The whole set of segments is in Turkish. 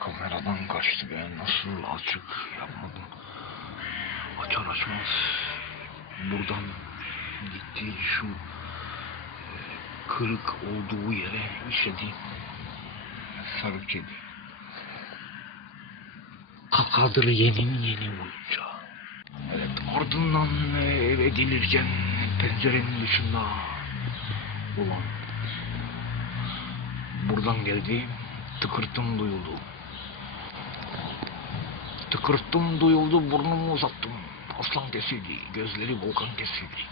Kameradan kaçtı be. Nasıl açık yapmadım. Açar açmaz. Buradan gitti şu e, kırık olduğu yere işledi. Sarı kedi. Kakadır yenin yeni oyuncağı. Evet ardından eve gelirken pencerenin dışında ulan buradan geldi tıkırtım duyuldu. Tıkırtım duyuldu burnumu uzattım. Aslan kesildi gözleri volkan kesildi.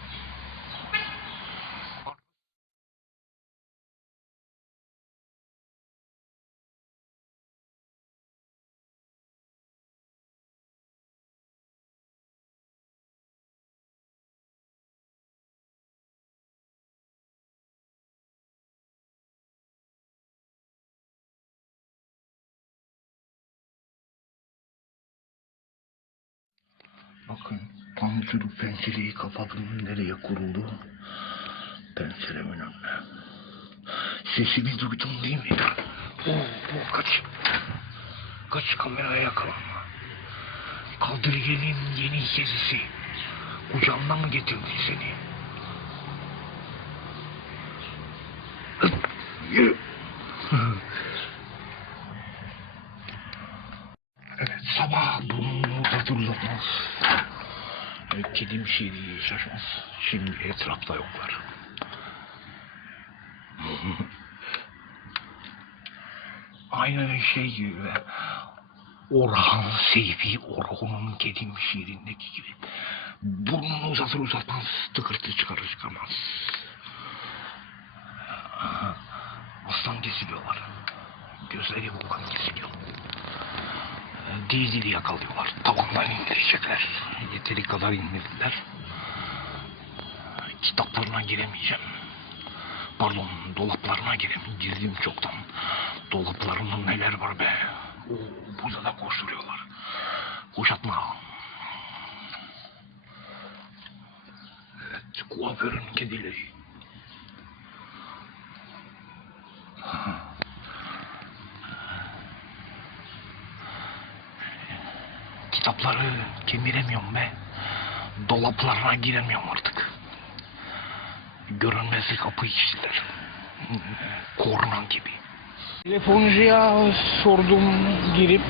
Bakın pancuru pencereyi kapadım. Nereye kuruldu? Penceremin önüne. Sesini duydun değil mi? Oo, oo, kaç. Kaç kameraya yakalanma. Kadriye'nin yeni kedisi. Kucağına mı getirdi seni? Yürü. Evet sabah bunu hatırlatmaz. Kedim şey değil şaşmaz. Şimdi etrafta yoklar. Aynen şey gibi. Orhan Seyfi Orhan'ın kedim şiirindeki gibi. Burnunu uzatır uzatmaz, tıkırtı çıkarır çıkamaz. Aslan kesiliyorlar. Gözleri volkan kesiliyor. Dizili yakalıyorlar. Tavandan indirecekler. Yeteri kadar indirdiler. Kitaplarına giremeyeceğim. Pardon, dolaplarına giremeyeceğim. Girdim çoktan. Dolaplarında neler var be. Burada da koşturuyorlar. Kuşatma. Evet, kuaförün kedileri. Kitapları kemiremiyorum be. Dolaplarına giremiyorum artık. Görünmezli kapı içtiler. Korna gibi. Telefoncuya sordum girip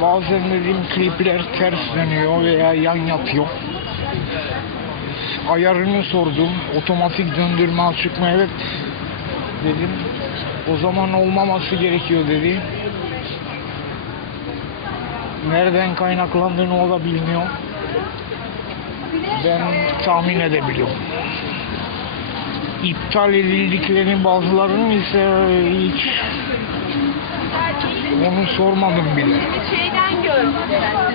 bazen dedim klipler ters dönüyor veya yan yatıyor. Ayarını sordum. Otomatik döndürme açık mı? Evet dedim. O zaman olmaması gerekiyor dedi. Nereden kaynaklandığını o da bilmiyor. Ben tahmin edebiliyorum. İptal edildiklerinin bazılarının ise hiç onu sormadım bile. Şeyden gördüm.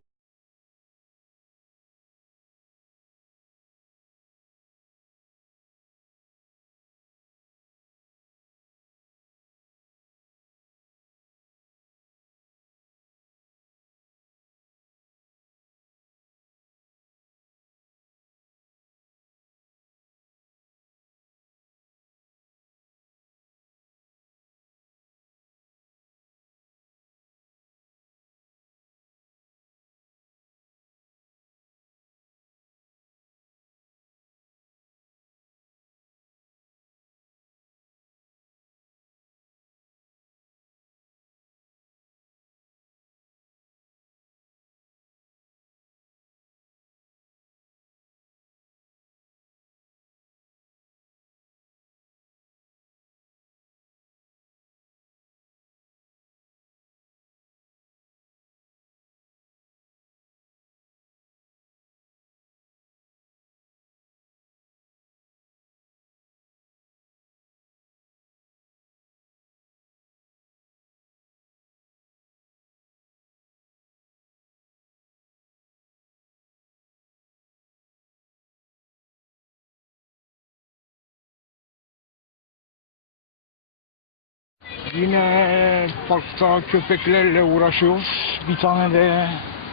Yine parkta köpeklerle uğraşıyoruz. Bir tane de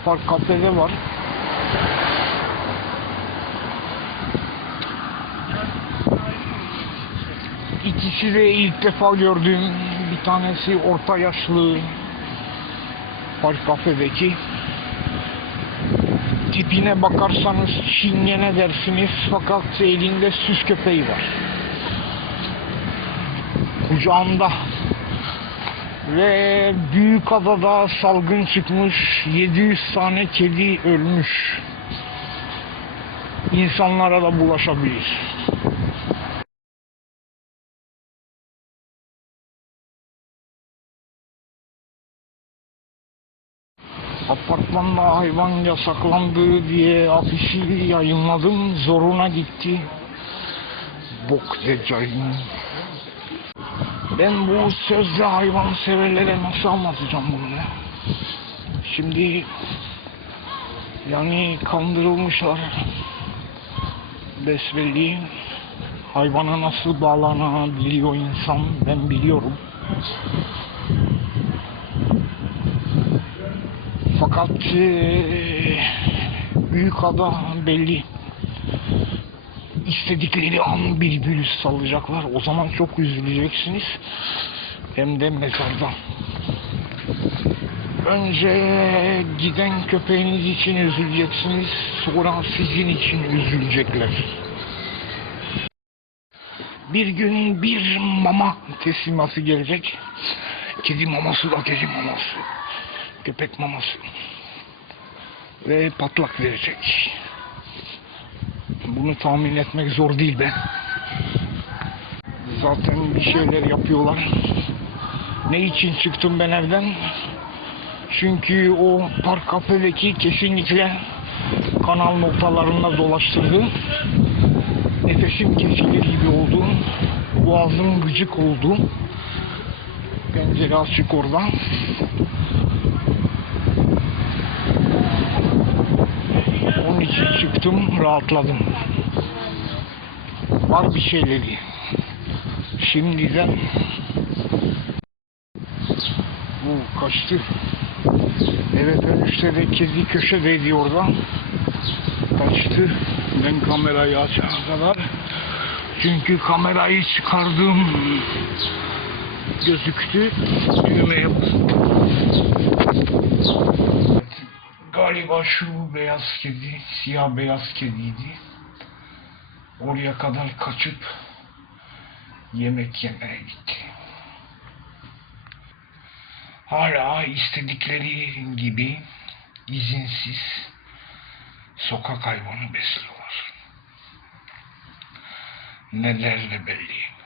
park kafede var. İkisi de ilk defa gördüğüm bir tanesi orta yaşlı, Park kafedeki tipine bakarsanız çingene dersiniz fakat elinde süs köpeği var. Kucağında ve büyük adada salgın çıkmış 700 tane kedi ölmüş. İnsanlara da bulaşabilir. Apartmanda hayvan yasaklandı diye afişi yayınladım. Zoruna gitti. Bok decayım. Ben bu sözde hayvan severlere nasıl anlatacağım bunu ya? Şimdi yani kandırılmışlar. Besbelli hayvana nasıl bağlanabiliyor insan ben biliyorum. Fakat büyük ada belli. İstedikleri an bir virüs salacaklar. O zaman çok üzüleceksiniz. Hem de mezarda. Önce giden köpeğiniz için üzüleceksiniz. Sonra sizin için üzülecekler. Bir gün bir mama teslimatı gelecek. Kedi maması da kedi maması. Köpek maması. Ve patlak verecek. Bunu tahmin etmek zor değil be. Zaten bir şeyler yapıyorlar. Ne için çıktım ben evden? Çünkü o park kafedeki kesinlikle kanal noktalarında dolaştırdı. Nefesim kesilir gibi oldu. Boğazım gıcık oldu. Pencere açık orada. Onun için çıktım, rahatladım. Var bir şeyleri. Şimdiden bu kaçtı. Evet dönüşte de kedi köşedeydi orada. Kaçtı. Ben kamerayı açana kadar. Çünkü kamerayı çıkardığım gözüktü. Düğmeye. Galiba şu beyaz kedi, siyah beyaz kediydi. Oraya kadar kaçıp yemek yemeye gitti. Hala istedikleri gibi izinsiz sokak hayvanı besliyorlar. Nelerle belli.